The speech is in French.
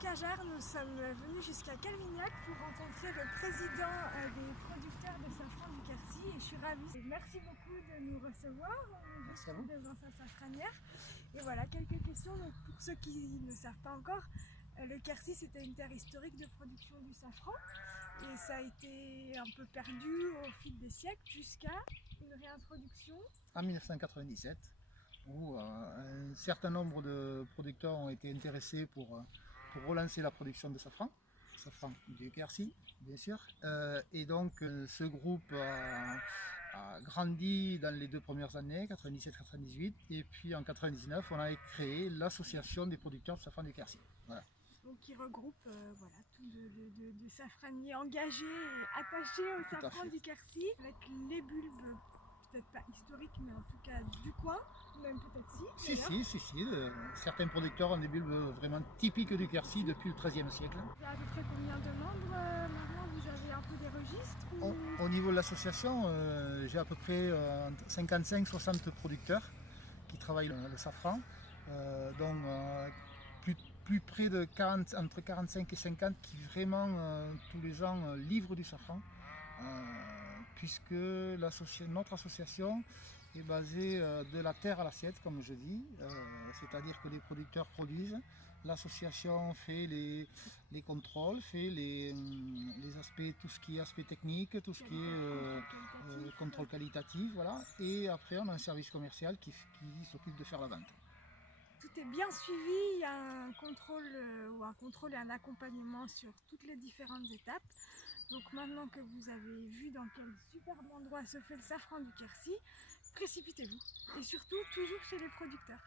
Cajar, nous sommes venus jusqu'à Calvignac pour rencontrer le président des producteurs de safran du Quercy et je suis ravie. Et merci beaucoup de nous recevoir. On est juste devant sa safranière. Et voilà, quelques questions. Donc, pour ceux qui ne savent pas encore, le Quercy c'était une terre historique de production du safran et ça a été un peu perdu au fil des siècles jusqu'à une réintroduction. En 1997, où un certain nombre de producteurs ont été intéressés pour relancer la production de safran du Quercy, bien sûr. Et donc ce groupe a grandi dans les 2 premières années, 97-98, et puis en 99, on a créé l'association des producteurs de safran du Quercy. Voilà. Donc, qui regroupe voilà, tout de safraniers engagés et attachés au safran du Quercy, avec les bulbes, peut-être pas historiques, mais en tout cas du coin, même peut-être si. Si. Certains producteurs ont des bulbes vraiment typiques du Quercy depuis le XIIIe siècle. Il y a à peu près combien de membres maintenant? Vous avez un peu des registres Au niveau de l'association, j'ai à peu près 55-60 producteurs qui travaillent le safran, dont plus près de 40, entre 45 et 50 qui vraiment tous les ans livrent du safran, puisque notre association est basée de la terre à l'assiette, comme je dis, c'est-à-dire que les producteurs produisent, l'association fait les contrôles, fait les aspects, tout ce qui est aspect technique, tout ce qui est contrôle qualitatif, voilà, et après on a un service commercial qui s'occupe de faire la vente. Tout est bien suivi, il y a un contrôle et un accompagnement sur toutes les différentes étapes. Donc maintenant que vous avez vu dans quel superbe endroit se fait le safran du Quercy, précipitez-vous et surtout toujours chez les producteurs.